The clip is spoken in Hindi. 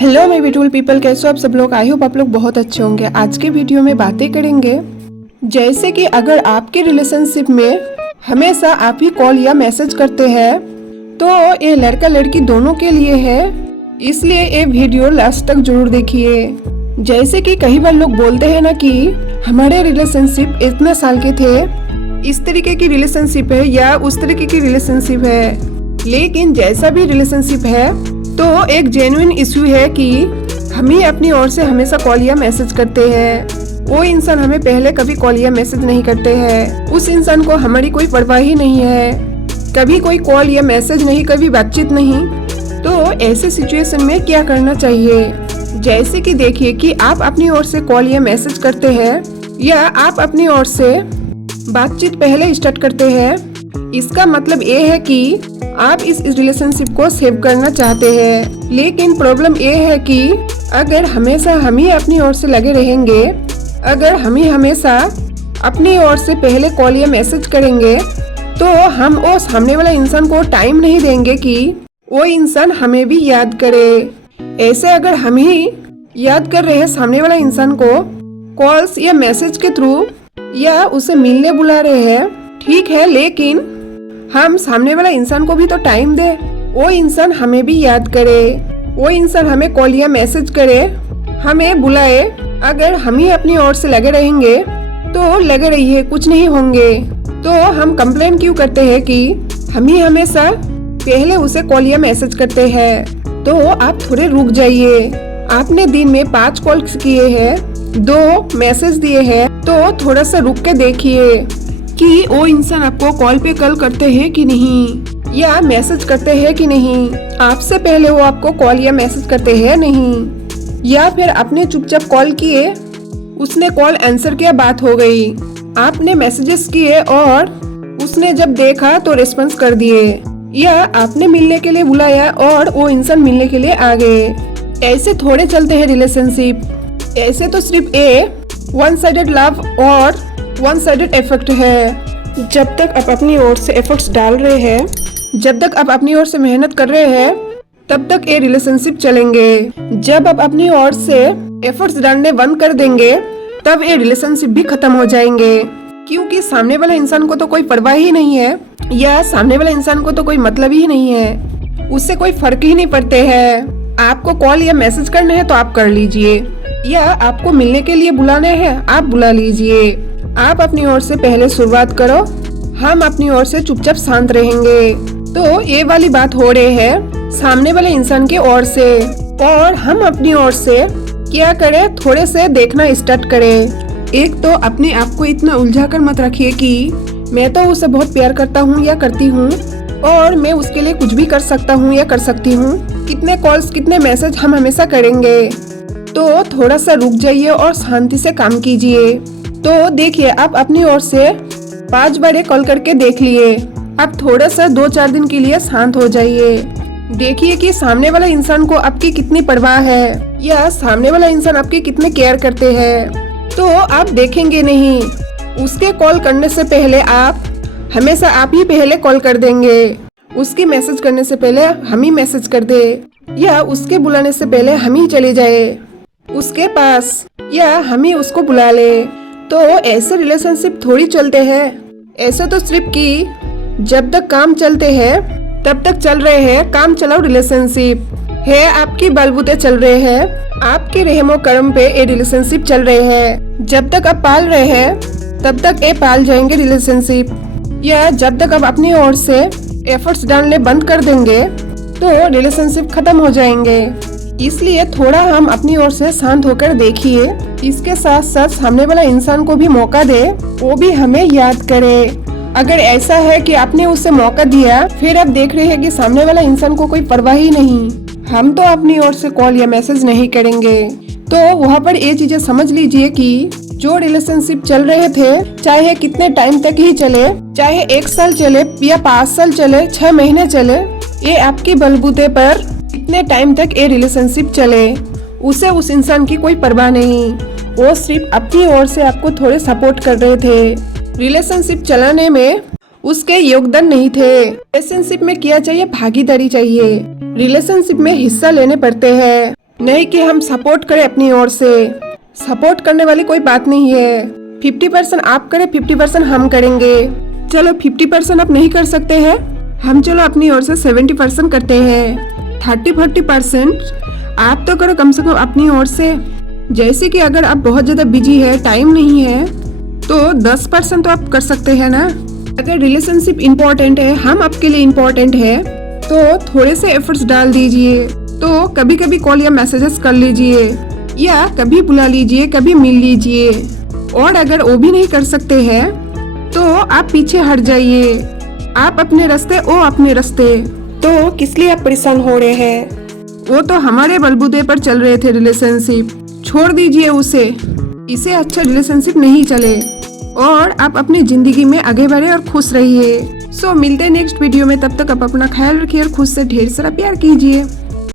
हेलो माय ब्यूटीफुल पीपल, कैसे हो आप सब लोग। आई होप आप लोग बहुत अच्छे होंगे। आज के वीडियो में बातें करेंगे जैसे कि अगर आपके रिलेशनशिप में हमेशा आप ही कॉल या मैसेज करते हैं तो ये लड़का लड़की दोनों के लिए है, इसलिए ये वीडियो लास्ट तक जरूर देखिए। जैसे कि कई बार लोग बोलते हैं ना कि हमारे रिलेशनशिप इतने साल के थे, इस तरीके की रिलेशनशिप है या उस तरीके की रिलेशनशिप है, लेकिन जैसा भी रिलेशनशिप है तो एक जेन्युइन इश्यू है कि हम ही अपनी ओर से हमेशा कॉल या मैसेज करते हैं। वो इंसान हमें पहले कभी कॉल या मैसेज नहीं करते हैं, उस इंसान को हमारी कोई परवाह ही नहीं है, कभी कोई कॉल या मैसेज नहीं, कभी बातचीत नहीं। तो ऐसे सिचुएशन में क्या करना चाहिए, जैसे कि देखिए कि आप अपनी ओर से कॉल या मैसेज करते हैं या आप अपनी ओर से बातचीत पहले स्टार्ट करते हैं, इसका मतलब ये है कि आप इस रिलेशनशिप को सेव करना चाहते हैं। लेकिन प्रॉब्लम ये है कि अगर हमेशा हम ही अपनी ओर से लगे रहेंगे, अगर हम ही हमेशा अपनी ओर से पहले कॉल या मैसेज करेंगे तो हम वो सामने वाला इंसान को टाइम नहीं देंगे कि वो इंसान हमें भी याद करे। ऐसे अगर हम ही याद कर रहे हैं सामने वाला इंसान को कॉल्स या मैसेज के थ्रू या उसे मिलने बुला रहे हैं, ठीक है, लेकिन हम सामने वाला इंसान को भी तो टाइम दे, वो इंसान हमें भी याद करे, वो इंसान हमें कॉल या मैसेज करे, हमें बुलाए। अगर हम ही अपनी ओर से लगे रहेंगे तो लगे रहिए, कुछ नहीं होंगे। तो हम कंप्लेन क्यों करते हैं कि हम ही हमेशा पहले उसे कॉल या मैसेज करते हैं। तो आप थोड़े रुक जाइए। आपने दिन में 5 कॉल्स किए हैं, 2 मैसेज दिए हैं, तो थोड़ा सा रुक के देखिए कि वो इंसान आपको कॉल पे कॉल करते हैं कि नहीं या मैसेज करते हैं कि नहीं, आपसे पहले वो आपको कॉल या मैसेज करते हैं नहीं, या फिर आपने चुपचाप कॉल किए, उसने कॉल आंसर किया, बात हो गई, आपने मैसेजेस किए और उसने जब देखा तो रिस्पॉन्स कर दिए, या आपने मिलने के लिए बुलाया और वो इंसान मिलने के लिए आ गए। ऐसे थोड़े चलते हैं रिलेशनशिप। ऐसे तो सिर्फ वन साइडेड लव और वन साइडेड एफर्ट है। जब तक आप अपनी ओर से एफर्ट्स डाल रहे हैं, जब तक आप अपनी ओर से मेहनत कर रहे हैं, तब तक ये रिलेशनशिप चलेंगे। जब आप अपनी ओर से एफर्ट्स डालने बंद कर देंगे तब ये रिलेशनशिप भी खत्म हो जाएंगे, क्योंकि सामने वाले इंसान को तो कोई परवाह ही नहीं है या सामने वाले इंसान को तो कोई मतलब ही नहीं है, उससे कोई फर्क ही नहीं पड़ते हैं। आपको कॉल या मैसेज करने हैं तो आप कर लीजिए, या आपको मिलने के लिए बुलाने हैं आप बुला लीजिए। आप अपनी ओर से पहले शुरुआत करो, हम अपनी ओर से चुपचाप शांत रहेंगे। तो ये वाली बात हो रही है सामने वाले इंसान के ओर से, और हम अपनी ओर से क्या करें, थोड़े से देखना स्टार्ट करें। एक तो अपने आप को इतना उलझा कर मत रखिए कि मैं तो उसे बहुत प्यार करता हूँ या करती हूँ और मैं उसके लिए कुछ भी कर सकता हूँ या कर सकती हूँ, कितने कॉल्स कितने मैसेज हम हमेशा करेंगे। तो थोड़ा सा रुक जाइए और शांति से काम कीजिए। तो देखिए, आप अपनी ओर से 5 बार कॉल करके देख लिए, आप थोड़ा सा 2-4 दिन के लिए शांत हो जाइए। देखिए कि सामने वाला इंसान को आपकी कितनी परवाह है या सामने वाला इंसान आपके कितने केयर करते हैं। तो आप देखेंगे नहीं, उसके कॉल करने से पहले आप हमेशा आप ही पहले कॉल कर देंगे, उसके मैसेज करने से पहले हम ही मैसेज कर दे, या उसके बुलाने से पहले हम ही चले जाए उसके पास, या हम ही उसको बुला ले। तो ऐसे रिलेशनशिप थोड़ी चलते हैं। ऐसे तो सिर्फ कि जब तक काम चलते हैं तब तक चल रहे हैं, काम चलाओ रिलेशनशिप है, आपकी बलबूते चल रहे हैं, आपके रहमो कर्म पे ये रिलेशनशिप चल रहे हैं। जब तक आप पाल रहे हैं तब तक ये पाल जाएंगे रिलेशनशिप, या जब तक आप अपनी ओर से एफर्ट्स डालने बंद कर देंगे तो रिलेशनशिप खत्म हो जाएंगे। इसलिए थोड़ा हम अपनी ओर से शांत होकर देखिए, इसके साथ साथ सामने वाला इंसान को भी मौका दे, वो भी हमें याद करे। अगर ऐसा है कि आपने उसे मौका दिया फिर आप देख रहे हैं कि सामने वाला इंसान को कोई परवाह ही नहीं, हम तो अपनी ओर से कॉल या मैसेज नहीं करेंगे, तो वहाँ पर ये चीजें समझ लीजिए कि जो रिलेशनशिप चल रहे थे, चाहे कितने टाइम तक ही चले, चाहे 1 साल चले या 5 साल चले, 6 महीने चले, ये आपकी बलबूते पर कितने टाइम तक ये रिलेशनशिप चले, उसे उस इंसान की कोई परवाह नहीं, वो सिर्फ अपनी ओर से आपको थोड़े सपोर्ट कर रहे थे। रिलेशनशिप चलाने में उसके योगदान नहीं थे। रिलेशनशिप में क्या चाहिए, भागीदारी चाहिए। रिलेशनशिप में हिस्सा लेने पड़ते हैं, नहीं कि हम सपोर्ट करें अपनी ओर से। सपोर्ट करने वाली कोई बात नहीं है। 50% आप करें, 50% हम करेंगे। चलो 50% आप नहीं कर सकते हैं, हम चलो अपनी ओर से 70% करते हैं। 30-40% आप तो करो कम से कम अपनी ओर से। जैसे कि अगर आप बहुत ज्यादा बिजी है, टाइम नहीं है, तो 10% तो आप कर सकते हैं ना। अगर रिलेशनशिप इम्पोर्टेंट है, हम आपके लिए इम्पोर्टेंट है, तो थोड़े से एफर्ट्स डाल दीजिए। तो कभी कभी कॉल या मैसेजेस कर लीजिए, या कभी बुला लीजिए, कभी मिल लीजिए। और अगर वो भी नहीं कर सकते हैं तो आप पीछे हट जाइए। आप अपने रास्ते, वो अपने रास्ते। तो किस लिए आप परेशान हो रहे हैं? वो तो हमारे बलबूते पर चल रहे थे रिलेशनशिप, छोड़ दीजिए उसे। इसे अच्छा रिलेशनशिप नहीं चले और आप अपनी जिंदगी में आगे बढ़े और खुश रहिए। सो मिलते हैं नेक्स्ट वीडियो में। तब तक आप अपना ख्याल रखिए और खुद से ढेर सारा प्यार कीजिए।